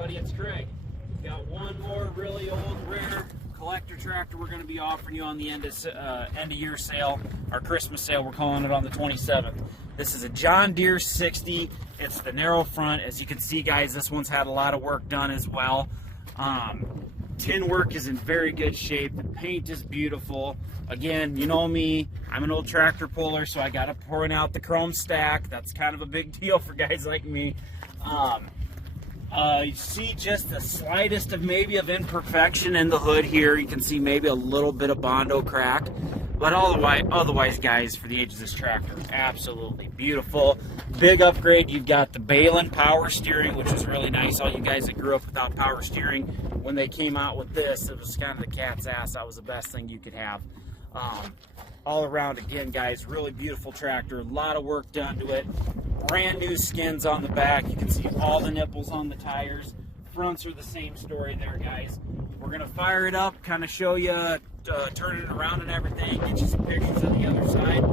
everybody, it's Craig. We've got one more really old, rare collector tractor we're going to be offering you on the end of year sale, our Christmas sale. We're calling it on the 27th. This is a John Deere 60. It's the narrow front. As you can see, guys, this one's had a lot of work done as well. Tin work is in very good shape. The paint is beautiful. Again, you know me, I'm an old tractor puller, so I got to point out the chrome stack. That's kind of a big deal for guys like me. You see just the slightest of maybe of imperfection in the hood here. You can see maybe a little bit of Bondo crack. But otherwise, guys, for the age of this tractor, absolutely beautiful. Big upgrade. You've got the Balin power steering, which is really nice. All you guys that grew up without power steering, when they came out with this, it was kind of the cat's ass. That was the best thing you could have. All around, again, guys, really beautiful tractor. A lot of work done to it. Brand new skins on the back. You can see all the nipples on the tires. Fronts are the same story there, guys. We're going to fire it up, kind of show you, turn it around and everything, get you some pictures on the other side.